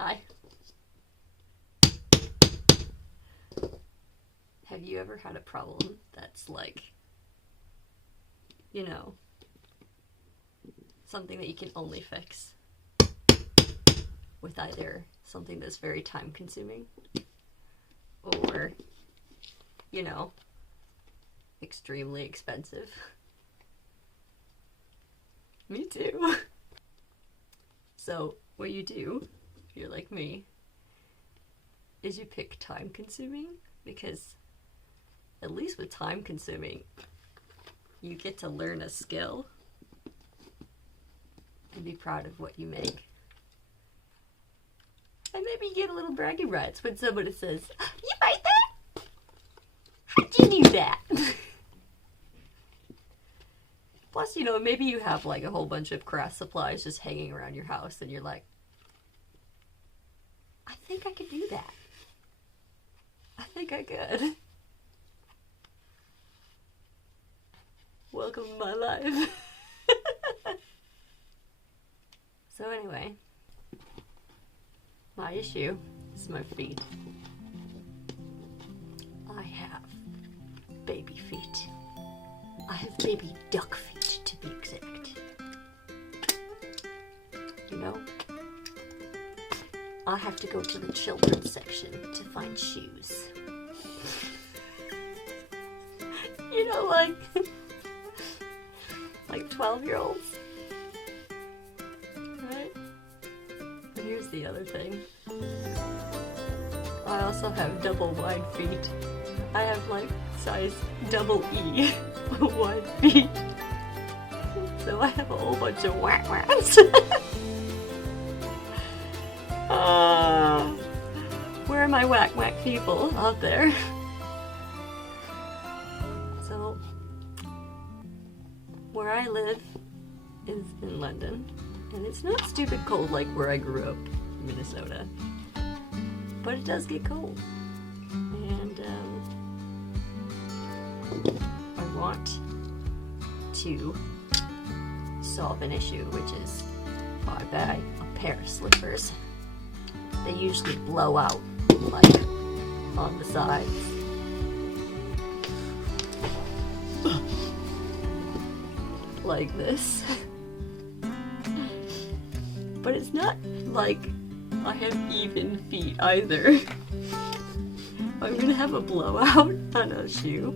Hi. Have you ever had a problem that's like, you know, something that you can only fix with either something that's very time consuming or, you know, extremely expensive? Me too. So what you do, if you're like me, is you pick time consuming, because at least with time consuming, you get to learn a skill and be proud of what you make. And maybe you get a little bragging rights when somebody says, "You made that? How'd you do that?" Plus, you know, maybe you have like a whole bunch of craft supplies just hanging around your house and you're like, I think I could do that. I think I could. Welcome to my life. So anyway, my issue is my feet. I have baby feet. I have baby duck feet, to be exact. You know, I have to go to the children's section to find shoes. You know, like 12-year-olds. Right? But here's the other thing. I also have double wide feet. I have like size double E wide feet. So I have a whole bunch of whack-whacks. Where are my whack-whack people out there? So, where I live is in London, and it's not stupid cold like where I grew up, Minnesota. But it does get cold. And I want to solve an issue, which is I buy a pair of slippers. They usually blow out like on the sides. Like this. But it's not like I have even feet either. I'm gonna have a blowout on a shoe.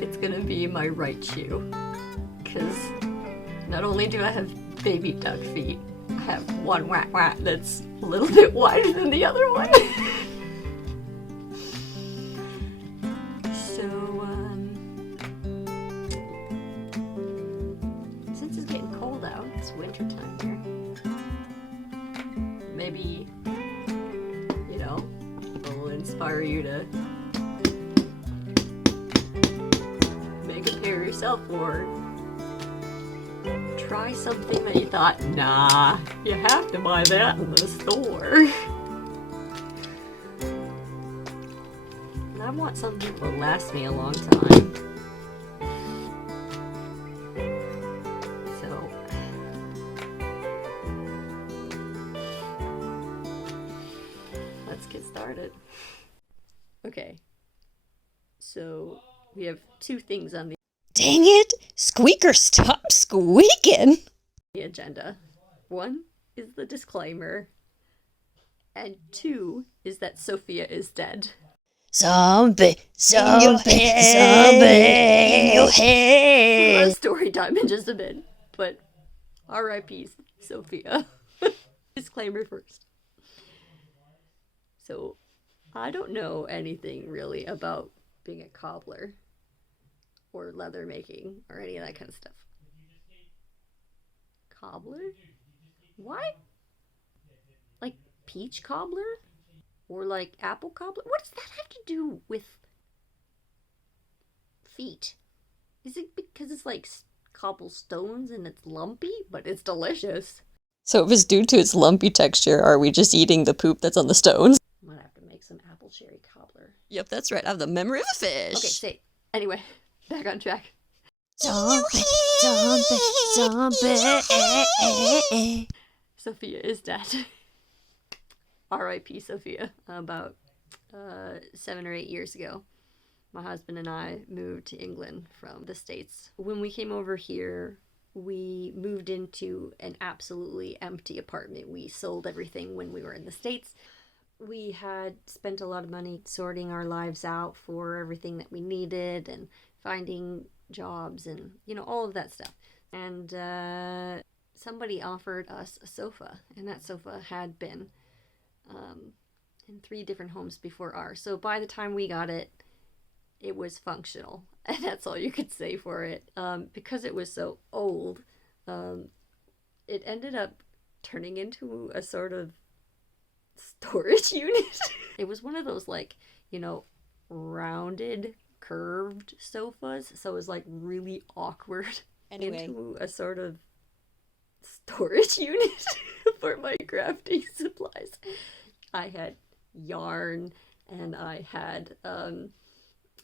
It's gonna be my right shoe. Because not only do I have baby duck feet, I have one whack-whack that's a little bit wider than the other one. So, since it's getting cold out, it's winter time here, maybe, you know, it'll inspire you to make a pair yourself, or try something that you thought, nah, you have to buy that in the store. And I want something that will last me a long time. So, let's get started. Okay, so we have two things on the Dang it! Squeaker, stop squeaking! agenda. One is the disclaimer, and two is that Sophia is dead. Zombie, zombie, zombie in your We'll head! have story time in just a bit, but R.I.P. Sophia. Disclaimer first. So, I don't know anything really about being a cobbler or leather making or any of that kind of stuff. Cobbler? What? Like peach cobbler? Or like apple cobbler? What does that have to do with feet? Is it because it's like cobblestones and it's lumpy, but it's delicious? So if it's due to its lumpy texture, are we just eating the poop that's on the stones? I'm gonna have to make some apple cherry cobbler. Yep, that's right. I have the memory of a fish. Okay, say. Anyway, back on track. Zombie, zombie, zombie. Sophia is dead. R.I.P. Sophia, about 7 or 8 years ago. My husband and I moved to England from the States. When we came over here, we moved into an absolutely empty apartment. We sold everything when we were in the States. We had spent a lot of money sorting our lives out for everything that we needed and finding jobs and, all of that stuff. And somebody offered us a sofa, and that sofa had been in 3 different homes before ours. So by the time we got it, it was functional, and that's all you could say for it. Because it was so old, it ended up turning into a sort of storage unit. It was one of those, rounded, curved sofas, so it was, really awkward. Anyway. Into a sort of storage unit for my crafting supplies. I had yarn, and I had,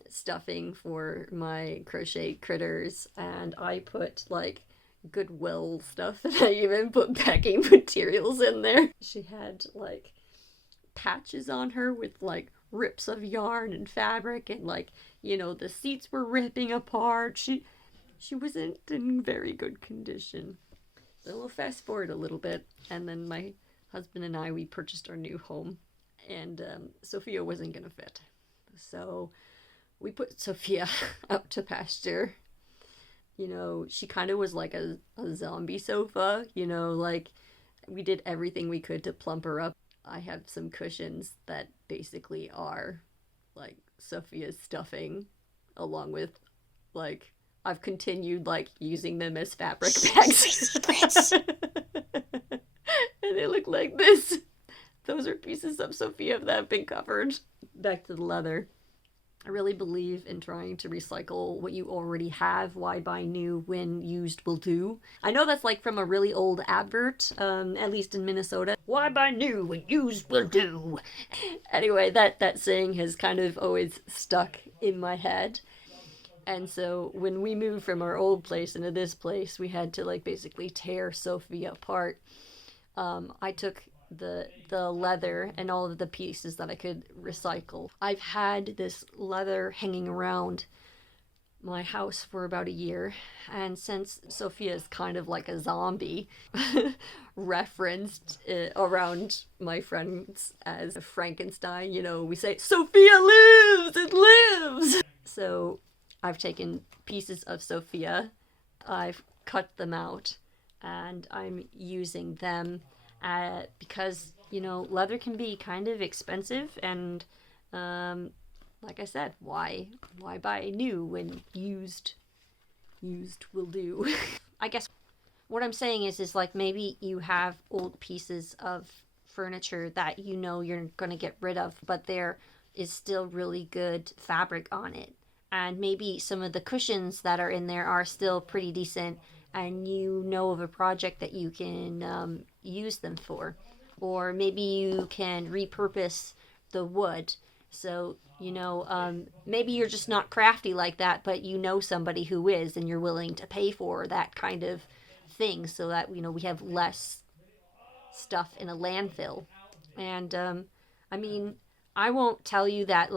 stuffing for my crochet critters, and I put Goodwill stuff, and I even put packing materials in there. She had patches on her with rips of yarn and fabric, and the seats were ripping apart. She wasn't in very good condition. So we'll fast forward a little bit, and then my husband and I, we purchased our new home, and Sophia wasn't gonna fit. So we put Sophia out to pasture. She kind of was like a zombie sofa, we did everything we could to plump her up. I have some cushions that basically are Sophia's stuffing, along with I've continued using them as fabric bags. And they look like this. Those are pieces of Sophia that have been covered. Back to the leather. I really believe in trying to recycle what you already have. Why buy new when used will do? I know that's from a really old advert, at least in Minnesota. Why buy new when used will do? Anyway, that saying has kind of always stuck in my head. And so when we moved from our old place into this place, we had to basically tear Sophia apart. I took the leather and all of the pieces that I could recycle. I've had this leather hanging around my house for about a year, and since Sophia is kind of like a zombie, referenced around my friends as Frankenstein, we say, Sophia lives! It lives! So I've taken pieces of Sophia, I've cut them out, and I'm using them because, leather can be kind of expensive, and like I said, why buy new when used will do? I guess what I'm saying is maybe you have old pieces of furniture that you're going to get rid of, but there is still really good fabric on it. And maybe some of the cushions that are in there are still pretty decent, and of a project that you can use them for. Or maybe you can repurpose the wood. So, maybe you're just not crafty like that, but somebody who is, and you're willing to pay for that kind of thing so that, we have less stuff in a landfill. And, I won't tell you that,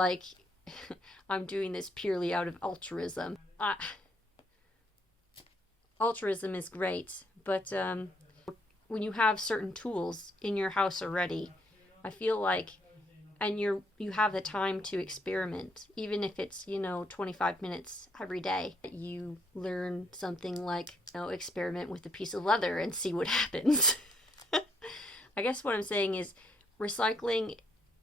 I'm doing this purely out of altruism. Altruism is great, but when you have certain tools in your house already, I feel and you have the time to experiment, even if it's 25 minutes every day. You learn something experiment with a piece of leather and see what happens. I guess what I'm saying is recycling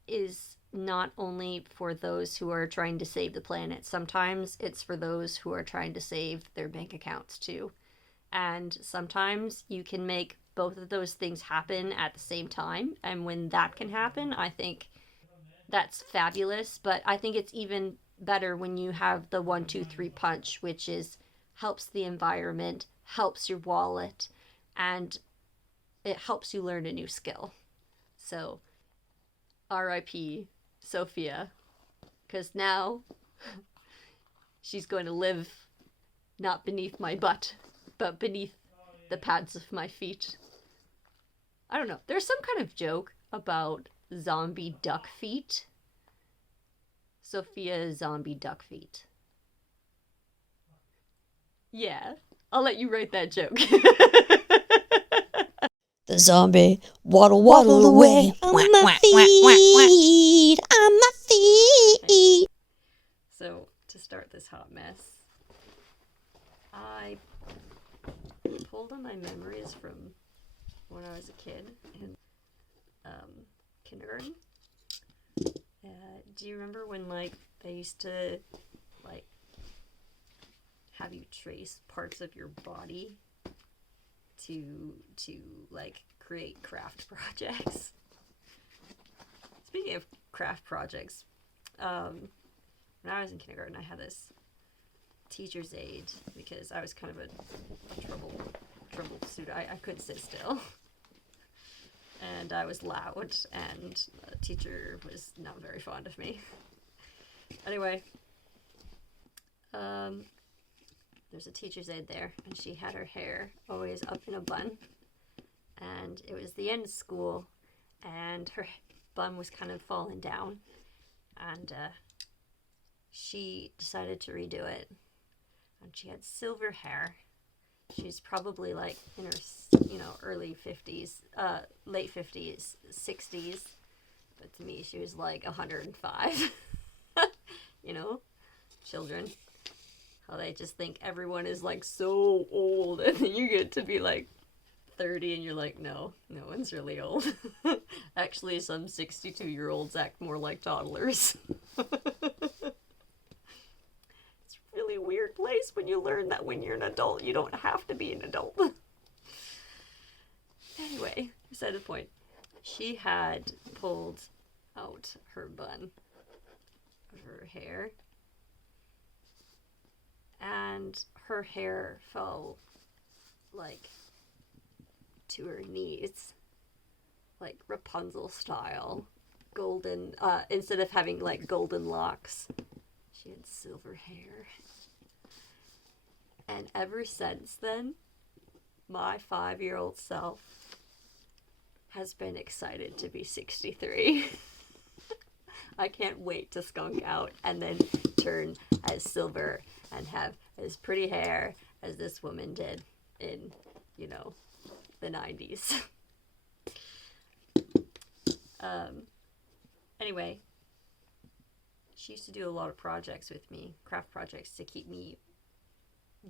is not only for those who are trying to save the planet. Sometimes it's for those who are trying to save their bank accounts too. And sometimes you can make both of those things happen at the same time. And when that can happen, I think that's fabulous. But I think it's even better when you have the 1, 2, 3 punch, which is helps the environment, helps your wallet, and it helps you learn a new skill. So, R.I.P. Sophia, because now she's going to live not beneath my butt, but beneath the pads of my feet. I don't know. There's some kind of joke about zombie duck feet. Sophia zombie duck feet. Yeah, I'll let you write that joke. The zombie waddled away on my feet, on my feet. So, to start this hot mess, I pulled on my memories from when I was a kid in kindergarten. Do you remember when, like, they used to, like, have you trace parts of your body to like create craft projects? Speaking of craft projects, when I was in kindergarten, I had this teacher's aide because I was kind of a troubled student. I couldn't sit still. And I was loud, and the teacher was not very fond of me. Anyway, there's a teacher's aide there, and she had her hair always up in a bun. And it was the end of school, and her bun was kind of falling down. And she decided to redo it. And she had silver hair. She's probably like in her, early 50s, late 50s, 60s. But to me, she was like 105. Children. How they just think everyone is like so old, and then you get to be like 30 and you're like, no one's really old. Actually, some 62-year-olds act more like toddlers. Really weird place when you learn that when you're an adult you don't have to be an adult. Anyway, beside the point, she had pulled out her bun of her hair, and her hair fell like to her knees, like Rapunzel style, golden, instead of having like golden locks, she had silver hair. And ever since then, my 5-year-old self has been excited to be 63. I can't wait to skunk out and then turn as silver and have as pretty hair as this woman did in, the 90s. Anyway, she used to do a lot of projects with me, craft projects, to keep me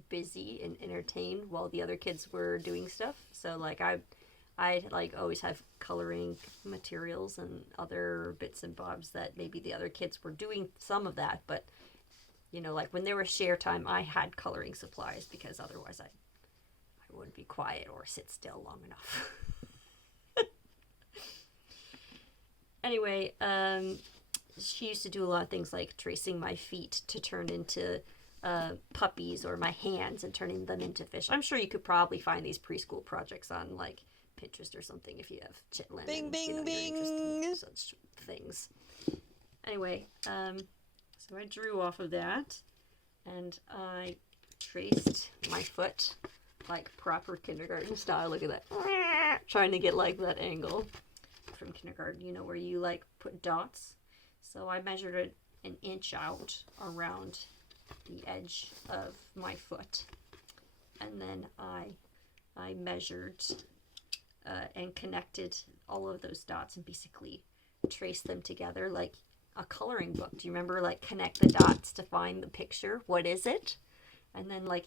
busy and entertained while the other kids were doing stuff. So like I like always have coloring materials and other bits and bobs that maybe the other kids were doing some of that, but like when there was share time, I had coloring supplies because otherwise I wouldn't be quiet or sit still long enough. Anyway, she used to do a lot of things like tracing my feet to turn into puppies, or my hands and turning them into fish. I'm sure you could probably find these preschool projects on like Pinterest or something if you have Chitlin. Bing, and, bing, you're bing. interested in such things. Anyway, so I drew off of that, and I traced my foot like proper kindergarten style. Look at that. Trying to get like that angle from kindergarten, where you like put dots. So I measured it an inch out around the edge of my foot, and then I measured and connected all of those dots and basically traced them together like a coloring book. Do you remember, like, connect the dots to find the picture? What is it? And then, like,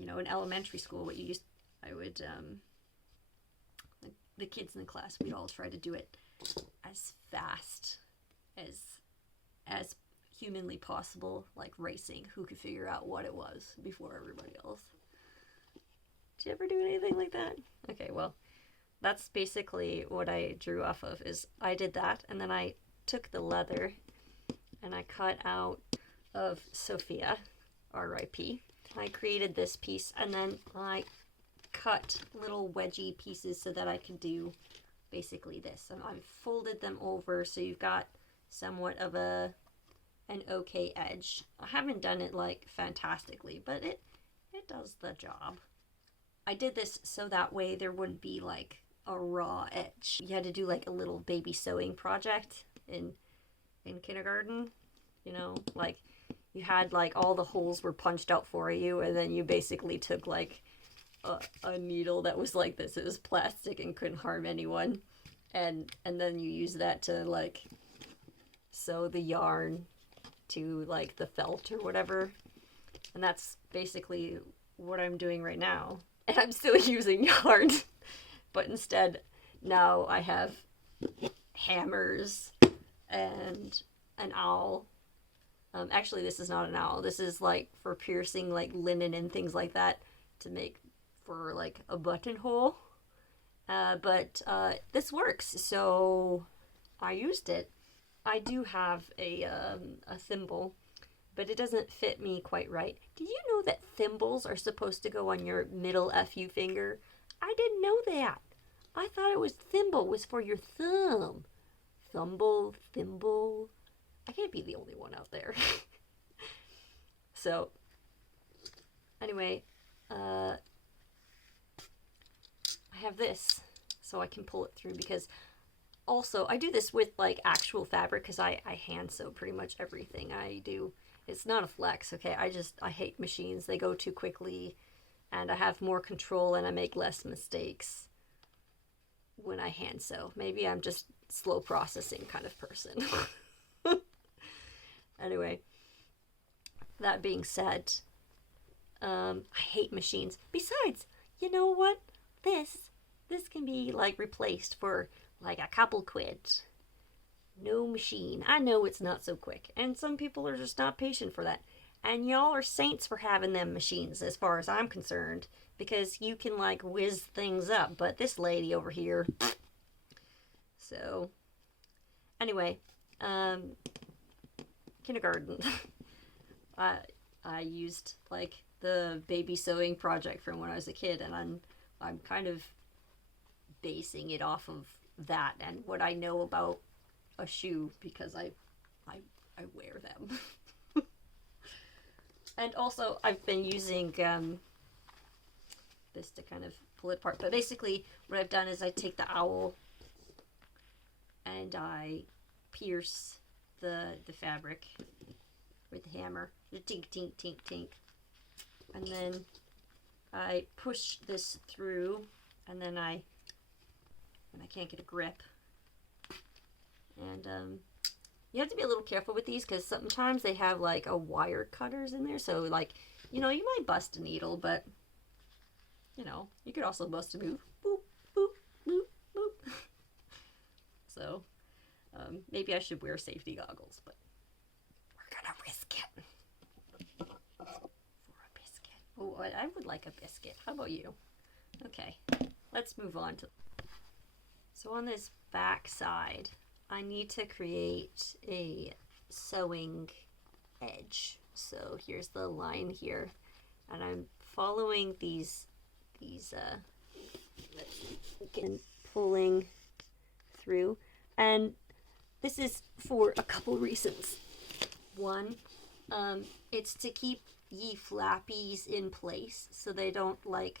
in elementary school, the kids in the class, we'd all try to do it as fast as humanly possible, like racing, who could figure out what it was before everybody else. Did you ever do anything like that? Okay, well, that's basically what I drew off of. Is I did that, and then I took the leather and I cut out of Sophia, R.I.P. I created this piece, and then I cut little wedgy pieces so that I could do basically this. And I've folded them over so you've got somewhat of an okay edge. I haven't done it like fantastically, but it does the job. I did this so that way there wouldn't be like a raw edge. You had to do like a little baby sewing project in kindergarten, you know, like you had like all the holes were punched out for you, and then you basically took like a needle that was like this. It was plastic and couldn't harm anyone, and then you use that to like sew the yarn to like the felt or whatever. And that's basically what I'm doing right now. And I'm still using yarn, but instead now I have hammers and an owl. Actually, this is not an owl. This is like for piercing like linen and things like that to make for like a buttonhole. But this works, so I used it. I do have a thimble, but it doesn't fit me quite right. Did you know that thimbles are supposed to go on your middle FU finger? I didn't know that. I thought it was thimble was for your thumb. Thimble. I can't be the only one out there. So, anyway, I have this so I can pull it through, because also I do this with like actual fabric, because I hand sew pretty much everything I do. It's not a flex, okay? I hate machines. They go too quickly, and I have more control and I make less mistakes when I hand sew. Maybe I'm just slow processing kind of person. Anyway, that being said, I hate machines. Besides, you know what? This can be like replaced for like a couple quid. No machine. I know it's not so quick, and some people are just not patient for that. And y'all are saints for having them machines, as far as I'm concerned, because you can like whiz things up. But this lady over here. So, anyway, kindergarten. I used like the baby sewing project from when I was a kid, and I'm kind of basing it off of that and what I know about a shoe, because I wear them. And also I've been using this to kind of pull it apart. But basically what I've done is I take the owl and I pierce the fabric with the hammer. Tink, tink, tink, tink. And then I push this through, and then I can't get a grip. And you have to be a little careful with these, because sometimes they have like a wire cutters in there. So like, you know, you might bust a needle, but you know, you could also bust a move. Boop, boop, boop, boop. So maybe I should wear safety goggles, but we're gonna risk it. For a biscuit. Oh, I would like a biscuit. How about you? Okay, let's move on to... So on this back side, I need to create a sewing edge. So here's the line here, and I'm following these and pulling through. And this is for a couple reasons. One, it's to keep ye flappies in place so they don't like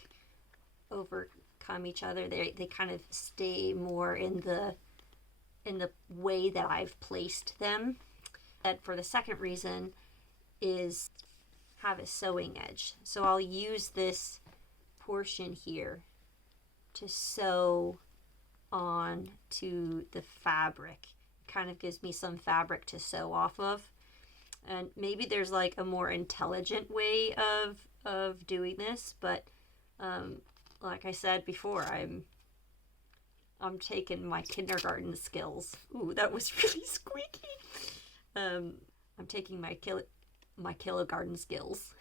overcome each other. They kind of stay more in the way that I've placed them. And for the second reason is have a sewing edge. So I'll use this portion here to sew on to the fabric. It kind of gives me some fabric to sew off of. And maybe there's like a more intelligent way of doing this, but like I said before, I'm taking my kindergarten skills. Ooh, that was really squeaky. I'm taking my kindergarten skills.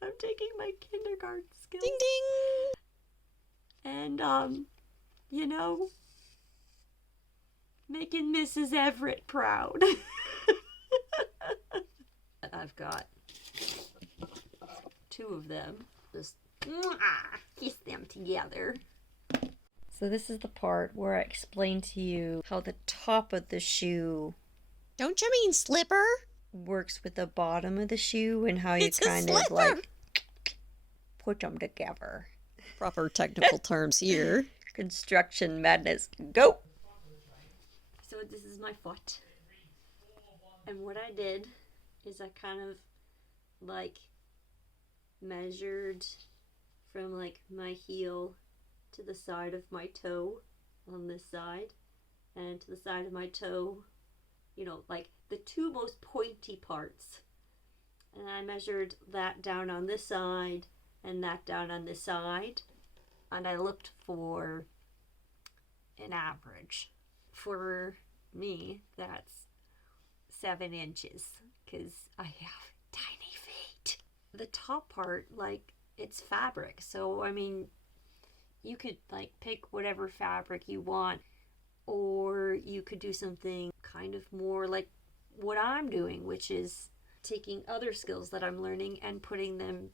I'm taking my kindergarten skills. Ding ding! And you know, making Mrs. Everett proud. I've got 2 of them. Just kiss them together. So this is the part where I explain to you how the top of the shoe... Don't you mean slipper? ...works with the bottom of the shoe, and how you It's kind a of slipper. like put them together. Proper technical terms here. Construction madness. Go! So this is my foot. And what I did is I kind of like measured from like my heel to the side of my toe on this side, and to the side of my toe, you know, like the two most pointy parts. And I measured that down on this side and that down on this side. And I looked for an average. For me, that's 7 inches, because I have tiny feet. The top part, like, it's fabric. So, I mean, you could, like, pick whatever fabric you want, or you could do something kind of more like what I'm doing, which is taking other skills that I'm learning and putting them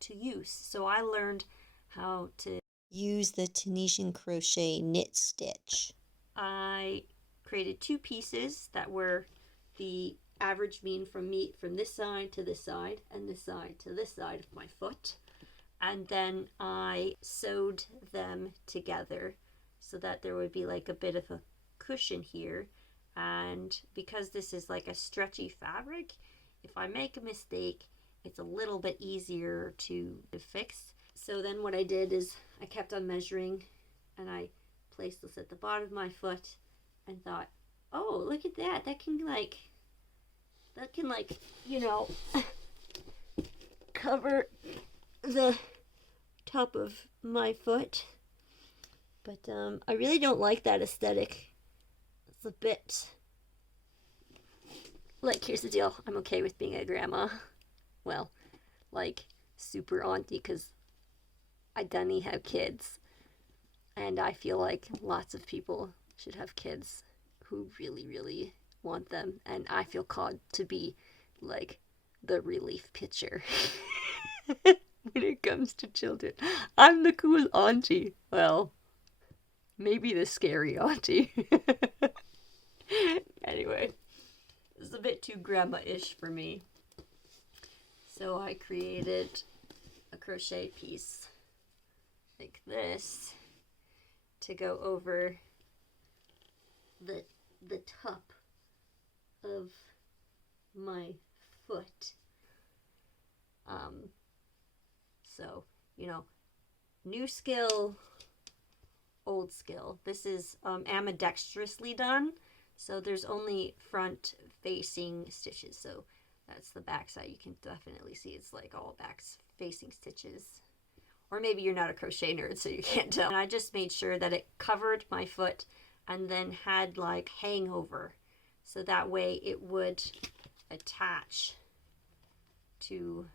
to use. So I learned how to use the Tunisian crochet knit stitch. I created 2 pieces that were the average mean from this side to this side and this side to this side of my foot. And then I sewed them together so that there would be like a bit of a cushion here. And because this is like a stretchy fabric, if I make a mistake, it's a little bit easier to fix. So then what I did is I kept on measuring, and I placed this at the bottom of my foot and thought, oh, look at that. That can like, you know, cover the top of my foot. But I really don't like that aesthetic. It's a bit like, here's the deal. I'm okay with being a grandma. Well, like super auntie, because I don't have kids. And I feel like lots of people should have kids who really, really want them. And I feel called to be like the relief pitcher when it comes to children. I'm the cool auntie. Well, maybe the scary auntie. Anyway, this is a bit too grandma-ish for me. So I created a crochet piece like this to go over the top of my foot. So, you know, new skill, old skill. This is ambidextrously done, so there's only front facing stitches. So that's the back side. You can definitely see it's like all back facing stitches. Or maybe you're not a crochet nerd, so you can't tell. And I just made sure that it covered my foot and then had like hangover, so that way it would attach to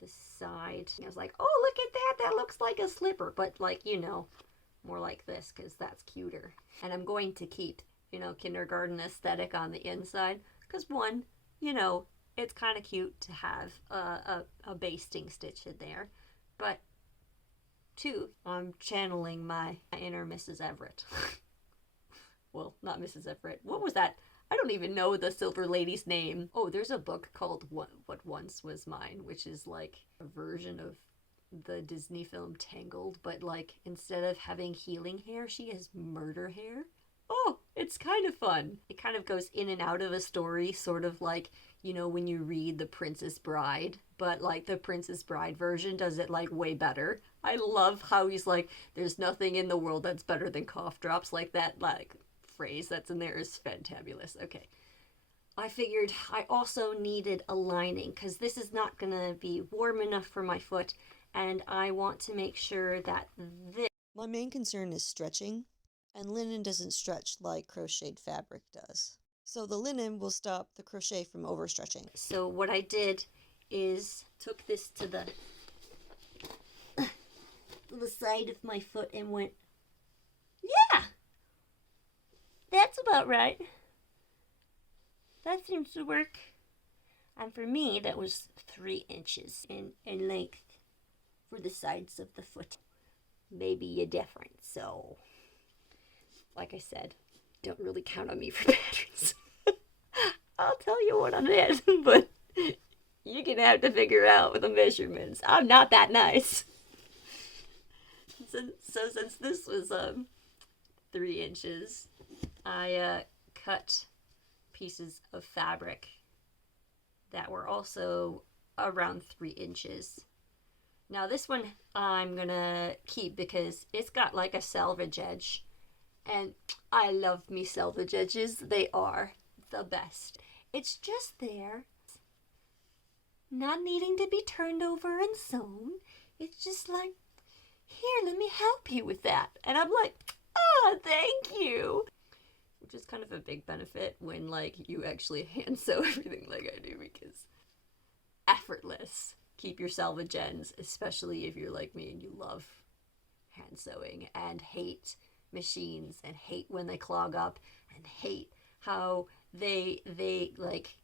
the side. I was like, oh, look at that. That looks like a slipper, but like, you know, more like this, because that's cuter. And I'm going to keep, you know, kindergarten aesthetic on the inside, because one, you know, it's kind of cute to have a basting stitch in there. But 2, I'm channeling my inner Mrs. Everett. Well, not Mrs. Everett. What was that? I don't even know the Silver Lady's name. Oh, there's a book called What Once Was Mine, which is like a version of the Disney film Tangled, but like instead of having healing hair, she has murder hair. Oh, it's kind of fun. It kind of goes in and out of a story, sort of like, you know, when you read The Princess Bride, but like the Princess Bride version does it like way better. I love how he's like, there's nothing in the world that's better than cough drops. Like that like phrase that's in there is fantabulous. Okay. I figured I also needed a lining, because this is not going to be warm enough for my foot, and I want to make sure that this... My main concern is stretching, and linen doesn't stretch like crocheted fabric does. So the linen will stop the crochet from overstretching. So what I did is took this to the side of my foot and went, yeah, that's about right. That seems to work. And for me, that was 3 inches in length for the sides of the foot. Maybe you're different, so like I said, don't really count on me for patterns. I'll tell you what on it, but you're gonna have to figure out with the measurements. I'm not that nice. Since this was 3 inches, I cut pieces of fabric that were also around 3 inches. Now this one I'm gonna keep because it's got like a selvage edge, and I love me selvage edges. They are the best. It's just there, not needing to be turned over and sewn. It's just like, here, let me help you with that. And I'm like, thank you. Which is kind of a big benefit when like you actually hand sew everything like I do, because effortless. Keep your selvage ends, especially if you're like me and you love hand sewing and hate machines and hate when they clog up and hate how they like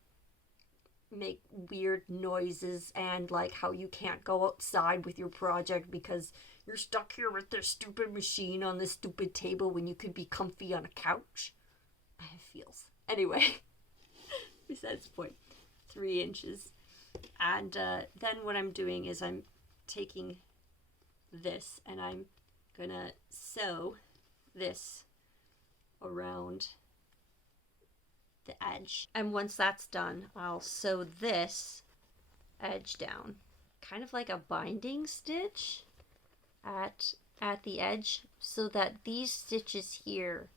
make weird noises, and like how you can't go outside with your project because you're stuck here with this stupid machine on this stupid table when you could be comfy on a couch. I have feels. Anyway, besides the point, 3 inches. And then what I'm doing is I'm taking this and I'm gonna sew this around the edge. And once that's done, I'll sew this edge down, kind of like a binding stitch at the edge, so that these stitches here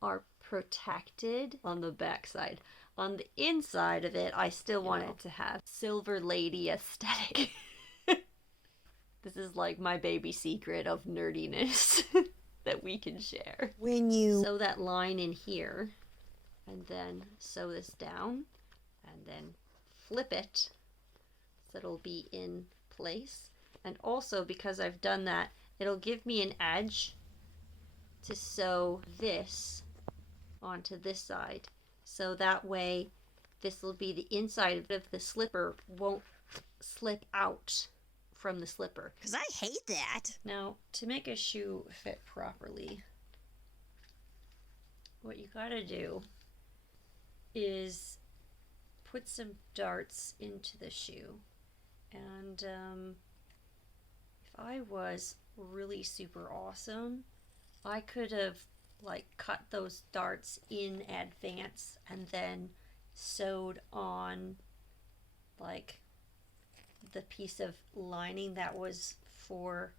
are protected on the back side. On the inside of it, I still want it to have Silver Lady aesthetic. This is like my baby secret of nerdiness that we can share. When you sew that line in here, and then sew this down, and then flip it so it'll be in place. And also, because I've done that, it'll give me an edge to sew this onto this side. So that way, this will be the inside of the slipper, won't slip out from the slipper. Because I hate that. Now, to make a shoe fit properly, what you gotta do is put some darts into the shoe. And if I was really super awesome, I could have like cut those darts in advance and then sewed on like the piece of lining that was for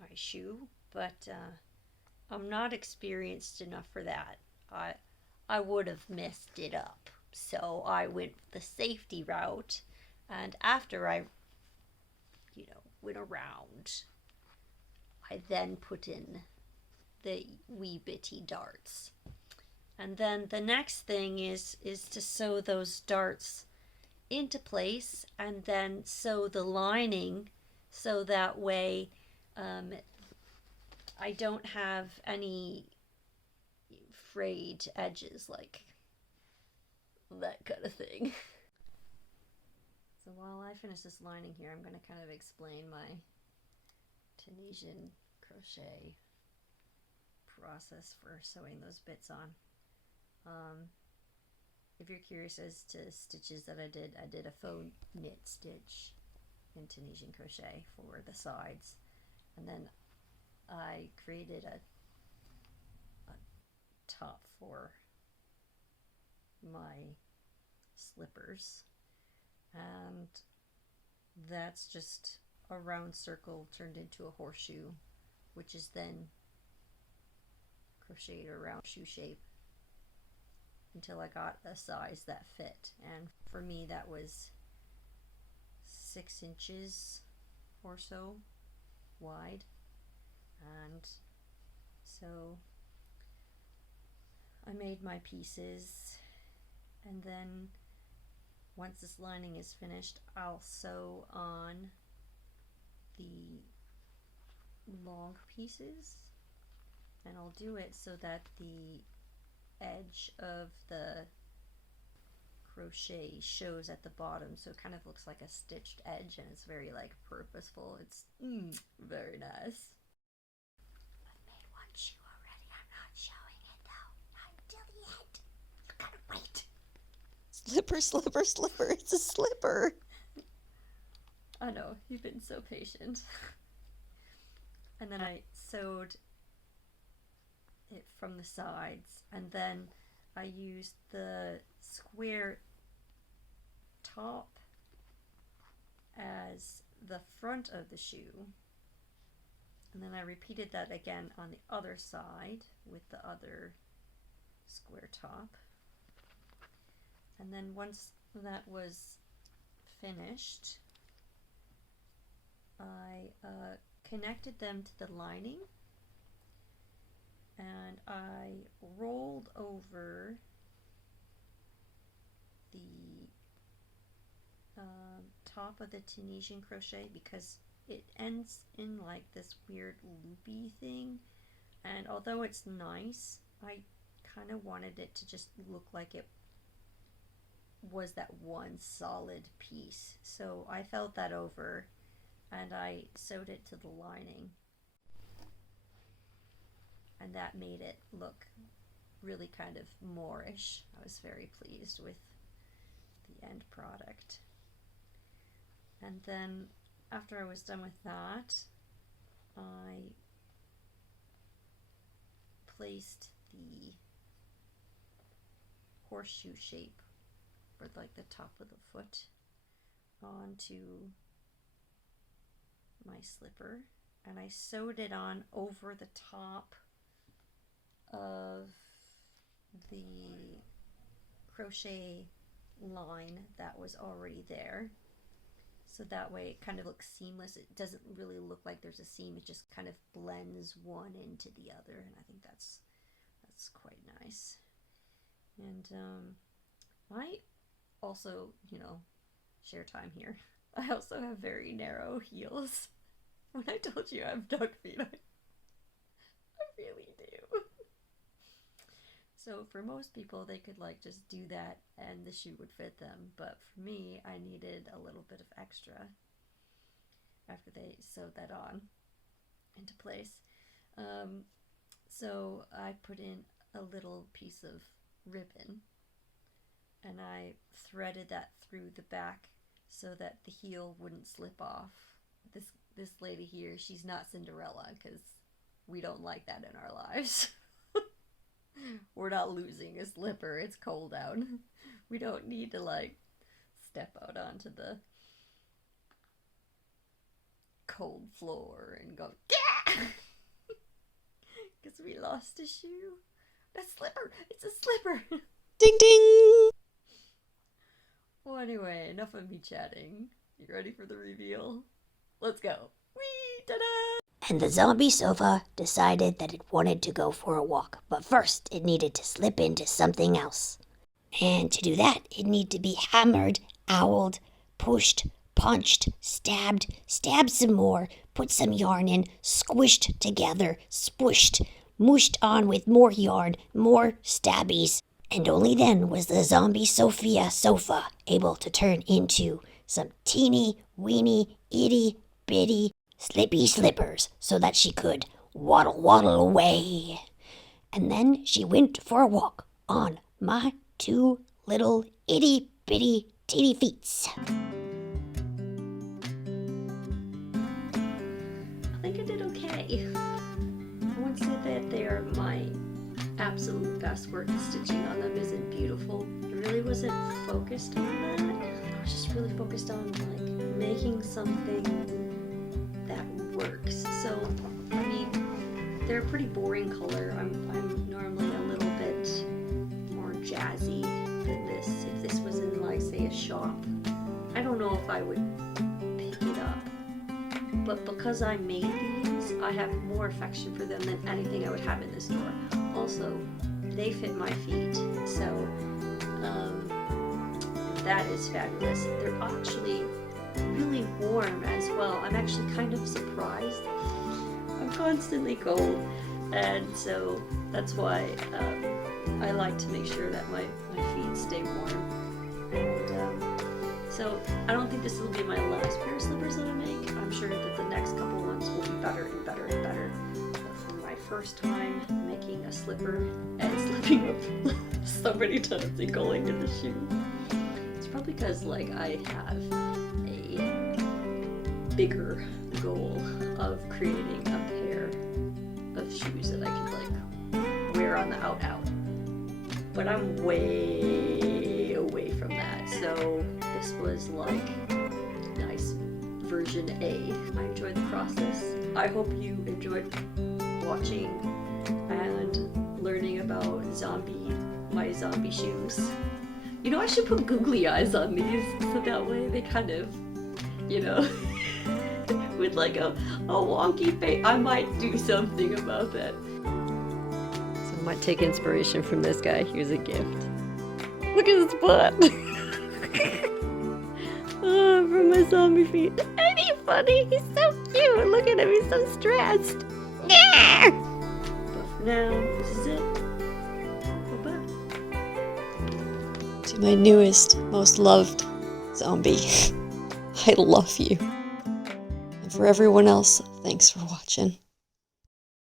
my shoe, but I'm not experienced enough for that. I would have messed it up, so I went the safety route, and after I went around, I then put in the wee bitty darts. And then the next thing is to sew those darts into place, and then sew the lining so that way I don't have any frayed edges, like that kind of thing. So while I finish this lining here, I'm going to kind of explain my Tunisian crochet process for sewing those bits on. If you're curious as to stitches that I did a faux knit stitch in Tunisian crochet for the sides, and then I created a top for my slippers, and that's just a round circle turned into a horseshoe, which is then crocheted around shoe shape until I got a size that fit. And for me, that was 6 inches or so wide. And so I made my pieces, and then once this lining is finished, I'll sew on the long pieces, and I'll do it so that the edge of the crochet shows at the bottom, so it kind of looks like a stitched edge, and it's very like purposeful. It's very nice. I've made one shoe already. I'm not showing it though, not until the end. You gotta wait. Slipper, slipper, slipper. It's a slipper. I know, you've been so patient. and then I sewed it from the sides, and then I used the square top as the front of the shoe, and then I repeated that again on the other side with the other square top. And then once that was finished, I connected them to the lining, and I rolled over the top of the Tunisian crochet because it ends in like this weird loopy thing, and although it's nice, I kind of wanted it to just look like it was that one solid piece. So I felt that over and I sewed it to the lining, and that made it look really kind of Moorish. I was very pleased with the end product. And then after I was done with that, I placed the horseshoe shape for like the top of the foot onto my slipper, and I sewed it on over the top of the crochet line that was already there, so that way it kind of looks seamless. It doesn't really look like there's a seam, it just kind of blends one into the other, and I think that's quite nice. And I also, share time here, I also have very narrow heels. When I told you I have duck feet, I really do. So for most people, they could like just do that and the shoe would fit them. But for me, I needed a little bit of extra after they sewed that on into place. So I put in a little piece of ribbon and I threaded that through the back so that the heel wouldn't slip off. This lady here, she's not Cinderella because we don't like that in our lives. We're not losing a slipper. It's cold out. We don't need to like step out onto the cold floor and go, yeah! Because we lost a shoe. A slipper! It's a slipper! Ding ding! Well, anyway, enough of me chatting. You ready for the reveal? Let's go. Whee! Ta-da! And the zombie sofa decided that it wanted to go for a walk, but first it needed to slip into something else. And to do that, it needed to be hammered, owled, pushed, punched, stabbed some more, put some yarn in, squished together, swished, mushed on with more yarn, more stabbies. And only then was the zombie Sophia sofa able to turn into some teeny, weeny, itty, bitty, slippy slippers so that she could waddle away. And then she went for a walk on my two little itty bitty teeny feets. I think I did okay. I wouldn't say that they are my absolute best work. The stitching on them isn't beautiful. I really wasn't focused on that. I was just really focused on like making something that works. So, I mean, they're a pretty boring color. I'm normally a little bit more jazzy than this. If this was in like, say, a shop, I don't know if I would pick it up. But because I made these, I have more affection for them than anything I would have in the store. Also, they fit my feet, so that is fabulous. They're actually really warm as well. I'm actually kind of surprised. I'm constantly cold, and so that's why I like to make sure that my feet stay warm. And so I don't think this will be my last pair of slippers that I make. I'm sure that the next couple ones will be better and better and better. But for my first time making a slipper and slipping up so many times and going to the shoe, it's probably because like I have a bigger goal of creating a pair of shoes that I could like wear on the out. But I'm way away from that, so this was like nice version A. I enjoyed the process. I hope you enjoyed watching and learning about my zombie shoes. You know, I should put googly eyes on these so that way they kind of, you know, with like a wonky face. I might do something about that. So I might take inspiration from this guy. Here's a gift. Look at his butt. Oh, from my zombie feet. Ain't he funny? He's so cute. Look at him. He's so stressed. Yeah. But for now, this is it. Bye-bye. To my newest, most loved zombie, I love you. And for everyone else, thanks for watching.